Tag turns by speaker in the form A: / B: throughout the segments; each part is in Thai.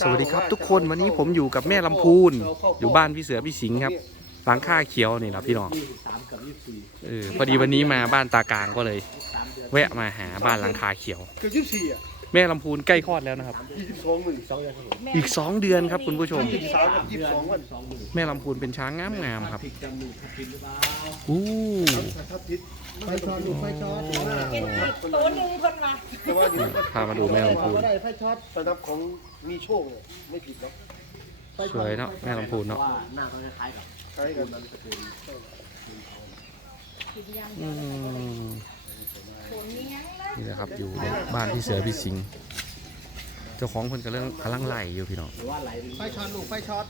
A: สวัสดีครับทุกคนวันนี้ผมอยู่กับแม่ลำพูน อยู่บ้านพี่เสือพี่สิงห์ครับหลังค่าเขียวนี่นะพี่น้องเออพอดีวันนี้มาบ้านตากลางก็เลย แวะมาหาบ้านหลังคาเขียว
B: เกือบยี่สิบสี่อะ
A: แม่ลำพูนใกล้คลอดแล้วนะครับ
B: ยี่สิบสองหมื่นสองยังครับผม
A: อีก 2 เดือนครับคุณผู้ชม
B: ยี่สิบสามกับยี่สิบสองวัน
A: แม่ลำพูนเป็นช้างงามงามๆครับอู้
B: ทับทิศไฟช็อตลูกไฟช็อต
C: เห็นอีกตัวหนึ่งคนมา
B: แต่ว่าอยู่
A: พามาดูแม่ลำพูน
B: ได้ไฟช็อตสนับของมีโชคเนี่ยไม่ผิดเนาะ
A: สวยเนาะแม่ลำพูนเนาะ
D: ว่าหน้าเขาคล้ายๆกับ
B: ใช้กัน
C: กินยัง
A: อืม
C: ผลนี้ยัง นะ
A: นี่แหละครับอยู่บ้านพี่เสือพี่สิงห์เจ้าของเพิ่นกำลังกำลังไล่อยู่พี่น้อง
D: หรือว่าไหลเป็น
B: ไฟช็อตลูกไฟช็อต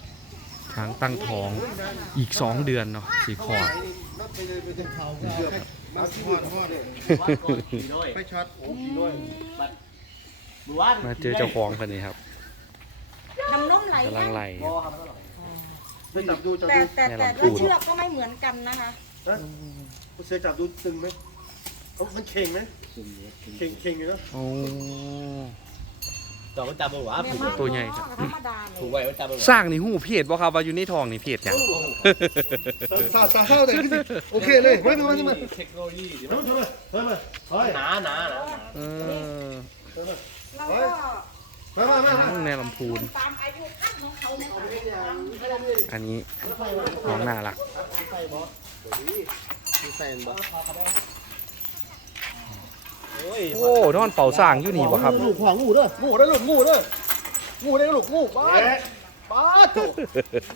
A: ช้างตั้งท้องอีก2เดือนเนาะสี่คลอด
B: นับไปเลยไปถึงเขาเกือบมาที่หมื่นทอดเนี่ย
D: ว่าก้อนผีน้อย
B: ไฟช็อตโอ้กี่น้อย
D: หรือว่า
A: มาเจอเจ้าของคนนี้ครับ
C: น้ำนมไหล
A: กำลัง
C: นะ
A: ไล่
D: พอครับเท่าไหร่
B: ไปจับดูจับ
C: แต่
B: ดู
C: แต่
A: แม่
C: แต่
A: ลำพู
C: ละ
A: น
C: เชือกก็ไม่เหมือนกันนะคะ
B: นะคุณเสือจับดูตึงไหม เขามันเข่งไหม
D: สุ่มเนี้ย
B: เข่งเข่งอยู่เนาะ
A: โอ้
D: จอมันจับมือวะ
C: แม่มา
A: ตัวใหญ่ครับ
C: ธรรมดาเล
D: ถูก
C: ย
D: ไว้ว่าจับมือ
A: สร้างนี่หูเพจบ่ครับว่าอยู่ในทองนี่เพจหยัง
B: สาวสาวเข้าแต่ขึ้นโอเคเลยไม่ไม่ไม่ไม่
D: เทคโนโลยี
B: เฮ้ยเฮ้ยเฮ้ยเฮ้ย
D: หนาหนาหนา
A: เออ
C: เราก็
B: มามามามา
A: ช้างแม่ลำพูน
C: ตามอายุขั้นของเขาเนี่ยค่ะ
A: อันนี้น้องน่ารัก
D: มีแฟนบ่ โอ้ย
A: โอ้นอนเป่าสร้างอยู่นี่บ่ครับ
D: ลูกของงูเด้อ
B: งูได้ลูกงูเด้องูได้ลูกงูป้าป้าถูก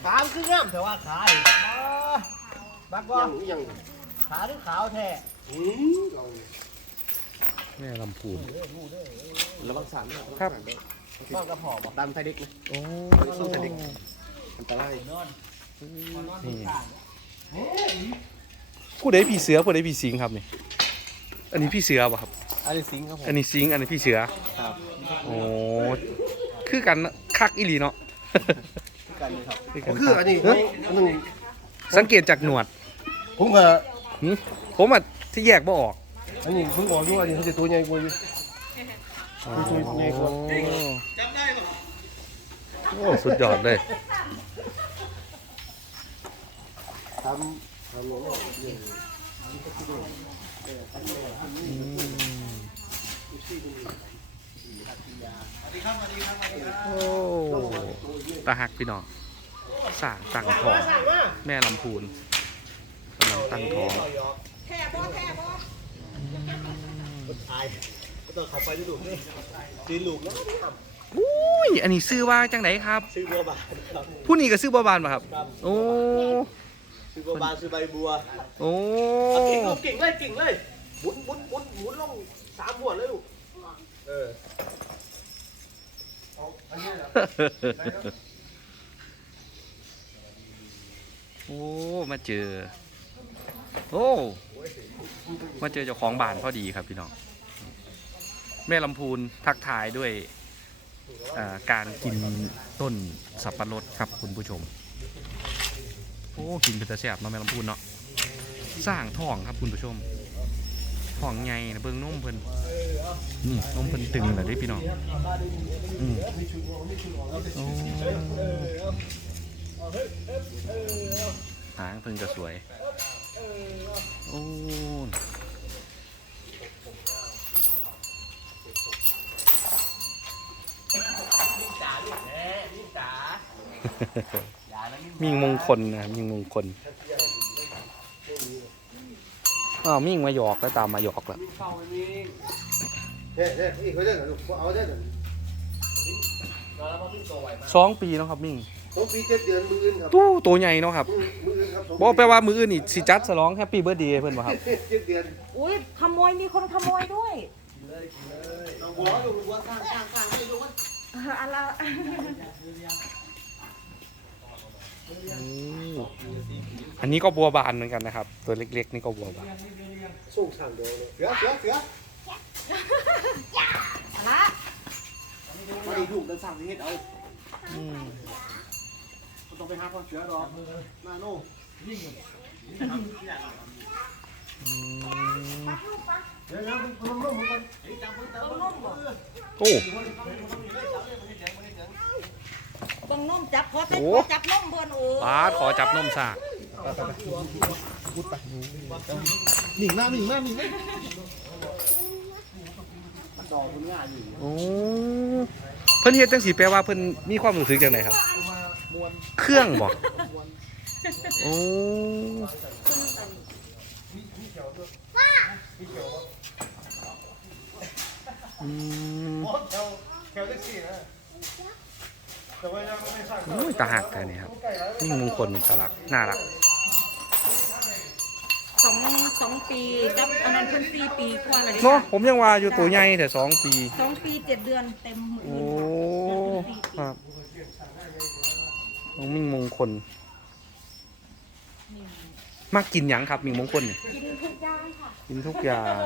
D: ขามคืองามแต่ว่าขาดิบักว่า
B: ยังยัง
D: ขาที่ขาวแท้
B: อืมเรา
A: แม่ลำพูน
D: ระวังสั่น
A: ครับ
D: บ้านกระเพาะบ่ดันไฟเด็กนะ
A: โอ้
D: อันตราย
A: นี่ผู้ใดพี่เสือผู้ใดพี่สิงห์ครับนี่อันนี้พี่เสือป่ะครับ
D: อันนี้สิงครับผม
A: อันนี้สิงห์อันนี้พี่เสือ
D: ครับ
A: โอ้คือกันคักอีหลีเนาะ
D: กันเลยครับ
A: คือกัน
B: คือ
A: คัก
B: อันนี้อันนึง
A: สังเกตจากหนวด
B: ผมก็
A: หึผมอะที่แยกบ่ออก
B: อันนี้เพิ่งบอกอยู่อันนี้เขาจะตัวใหญ่กว่าอยู่ตัวใหญ่กว่า
D: จำได้ป่ะ
A: โอ้สุดยอดเลย
B: ทำทำเนี่ย
A: โอ้ตาหักพี่น้องสร้างตั้งท้องแม่ลำพูนกำลังตั้งท้อง
C: แท่บ่แท่บ่
D: คนตายก็ต้องเข้าไปดูลูกนี่จีนลูกแล้ว
A: อุ้ย อันนี้ซื้อว่าจังไหนครับ
D: ซื้อบัวบานครับ
A: ผู้นี้ก็ซื้อบัวบานป่ะครับ โอ้
D: ซื้อบัวบานซื้อใบบัว
A: โอ้
D: เอาเก่งลูกเก่งเลยเก่งเลยหมุนหมุนหมุนหมุนลงสามหัวเลยลูก เออ
A: โอ้มาเจอ โอ้มาเจอเจ้าของบ้านพอดีครับพี่น้องแม่ลำพูนทักทายด้วยการกินต้นสับปะรดครับคุณผู้ชม โอ้ กินเป็นตะแสบเนาะแม่ลำพูนเนาะสร้างท้องครับคุณผู้ชม ท้องใหญ่นะเบิ่งนมเพิ่นนี่นมเพิ่นตึงเลยเด้พี่น้องอืมโอ้หางเพิ่นก็สวย โอ้
D: นิ่งจ๋าลูกแน่นิ่งจ๋าอย่านะนิ่ง
A: มิ่งมงคลนะมิ่งมงคล อ้าวมิ่งมาหยอกแล้วตามมาหยอกแล้ว
D: เฝ้าไว้นิ่ง
B: เนี่ยเนี่ยนี่เขาเรียกอะไรลูกเอาได้หนึ่ง
D: นอนแล้วมาขึ้นตัวไหวมาก
A: สองปีเนาะครับมิ่ง
B: สองปีเจ็ดเดือนมืออื่นครับ
A: ตู้ตัวใหญ่เนาะครับ
B: มืออื่นครับ
A: บอกแปลว่ามืออื่นนี่สิจัดฉลองแฮปปี้เบิร์ดเดย์เพื่อนป่ะครับ
B: เจ็ดเดือน
C: อุ้ยขโมยมีคนขโมยด้วย
D: เอาบัวลูกบัวข้างข้างข้างให้ลูกมัน
C: เอออะไร
A: อันนี้ก็บัวบานเหมือนกันนะครับ ตัวเล็กๆ นี่ก็บัวบาน
B: ส่งสั่งเดียวเลยเสือเสือเสือ
C: อะไร
D: มาดีลูกเดินสั่งที่เฮ็ดเอา
A: อืม
D: ต้องไปหาความเชื่อดอกมาโน่
B: เดี๋ยวเดี๋ยวมันมันมันมัน
A: โอ้
C: มจับขอเป็น
A: โอ้
C: ขอจับนมเพิ่นโอ้
A: ปาดขอจับนมซาก
B: พูดไปหนีหน้าหนีหน้าหนีหน้า
A: โอ้เพิ่นเฮ็ดจังสีแปลว่าเพิ่นมีความรู้สึกจังไดครับ เครื่องบ่โอ้อืม
B: แถวแถวท็กซี่นะแต่ว่ายังไม่สร้าง
A: โอ้ยตาหักแท้นี่ครับนี่มงคลตาลักน่ารัก
C: สองปีกับอันนั้นเพิ่นสี่ปีกว่าแล้วเด้
A: เนาะ
C: ค่ะ
A: ผมยังว่าอยู่ตัวใหญ่แต่สองปี
C: สองปีเจ็ดเดือนเต็มมือ
A: โอ้ครับน้องมิ่งมงคลมักกินหยังครับมิ่งมงคลนี่
C: กินทุกอย่างค่ะ
A: กินทุกอย่าง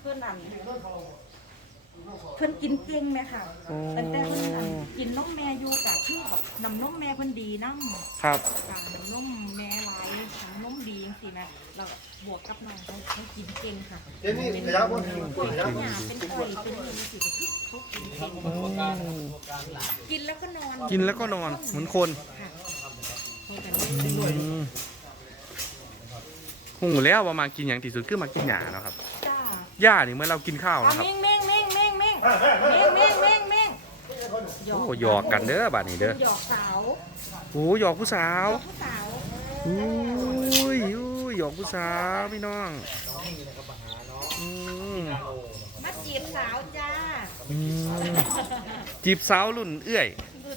C: เพื่อนนั่นเพื่อนกินเก่งไหมค่ะ
A: โอ้
C: แต่แต่เพื่อนนั่นกินนมแม่อยู่กับที่แบบ น้ำนมแม่เพื่อนดีน้ำ
A: ครับ
C: การน้ำนมแม่ไหลน้ำนมดีจังซี่แม่เราบวกกับน้องเขาเขากินเก่งค่ะ
B: เดี๋ยวนี้ขยับบ่
C: เป็น
B: ขยับ
C: หยาเป็นไข่เป็นอะไรสิก็คือเขากินเก่งกินแล้วก็นอน
A: กินแล้วก็นอนเหมือนคน
C: ค่ะเขาจะ
A: อืมหูแล้วว่ามากินอย่างที่สุดคือมากินหญ้าเนาะครับ
C: จ้า
A: หญ้านี่เมื่อเรากินข้าว
C: เอา
A: นะครับ
C: เม่งเม่งเม่งเม่งเม่งเม่งเม่งเม่งเม่ง
A: โอ้หยอกกันเด้อบ้านนี้เด้อ
C: หยอกสาว
A: โอ้หยอกผู้สา
C: ห
A: วย
C: อกผู้สาว
A: อุ้ยอุ้ยหยอกผู้สาวพี่น้องอืม
C: มาจีบสาวจ้า
A: อืมจีบสาวรุ่นเอื้อย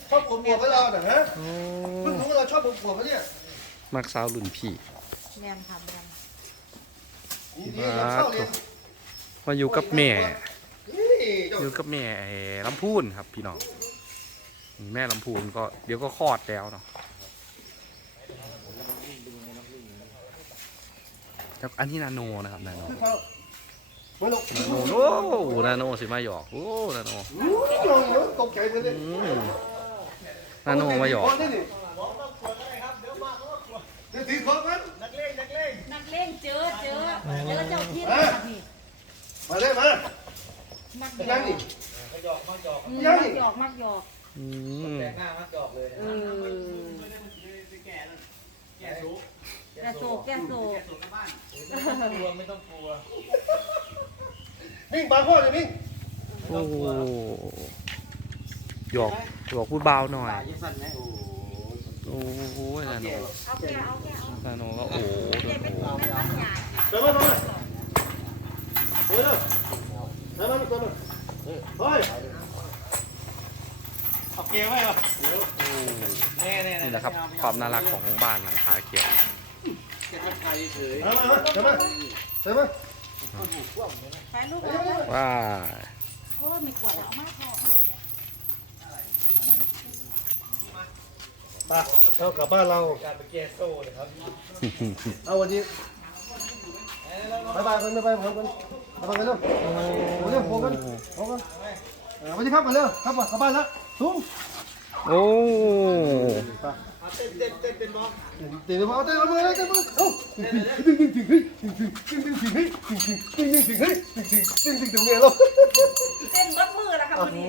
B: ชอบผมบวกให้เราหน่อยฮะ
A: โอ้
B: เพิ่งรู้ว่าเราชอบผมบวกเขาเนี่ย
A: มักสาวรุ่นพี่
C: แมนค่ะแมน
B: นี่ยังเข้าเรียน
A: มาอยู่กับแม่
B: นี่เจ้า
A: อยู่กับแม่ไอ้ลำพูนครับพี่น้อง แม่ลำพูนก็เดี๋ยวก็คลอดแล้วเนาะครับอันนี้นาโนนะครับนาโน
B: คือเขาไม่ลง
A: นาโนโอ้นาโนสิมาหยอก โอ้นาโน
B: อู้ลงแล้วตกใจไปเลย
A: อืมนาโนมาหยอก
B: เดี๋ยวถือของกัน
C: นักเล่นเจอเจอเจอเจ้าที่ค่ะนี่
B: มาเลยมา
C: มักห
B: เป็น
C: ย
B: ยั
C: องก
B: นี่
C: อืม
B: ยั
C: มั
B: ง
C: กหยอก อืมแกหน้ามัดอก
A: เลยนะ
C: เออแก่สูแกโศกแกโศก
B: กลัวไม่ต้องกลัววิ่งปลาพ่อจะวิ่ง
A: โอ้โหหยอกหยอกพูดเบาหน่อย
D: ยิ่งสั้นไหม
A: โอ้โหโอ้โหอาจารย์โน
C: เอาแกเอาแกเอา
A: อาจารย์โนก็โอ้โห
C: โดน
A: โอ้โห
C: เดี๋ย
B: วมาตรงนั้นโอ้ยเร็ว เอา
D: เกมไว้เหรอ
A: นี่แหละครับ ความน่ารักของบ้านหลังคาเขียว
B: มามามาเดี๋ยวมาเดี๋ยวมา
C: ไปลูกเอาไป
A: ว่า
C: โอ้ยมีขวดเอามาขอมา
B: ไปเข้ากลับบ้านเรา
D: การไปแก้โซ่เลยครับ
B: เอาวันนี้บายบายกันบายบายกันบายบายกันเร็วโอ้เร็วโฟกันโฟกันเออสวัสดีครับมาเร็วครับกลับบ้านแล้ว ทุ่ง
A: โอ้
D: เตะ
B: มาเตะมาเลยเตะมาโอ้ดึงดึงดึงเฮ้ยดึงดึงดึงดึงเฮ้ยดึงดึงดึงดึงเฮ้ยดึงดึงดึงดึงตรงนี้แล้ว
C: เต้นมัดมือแล้วค่ะวันนี้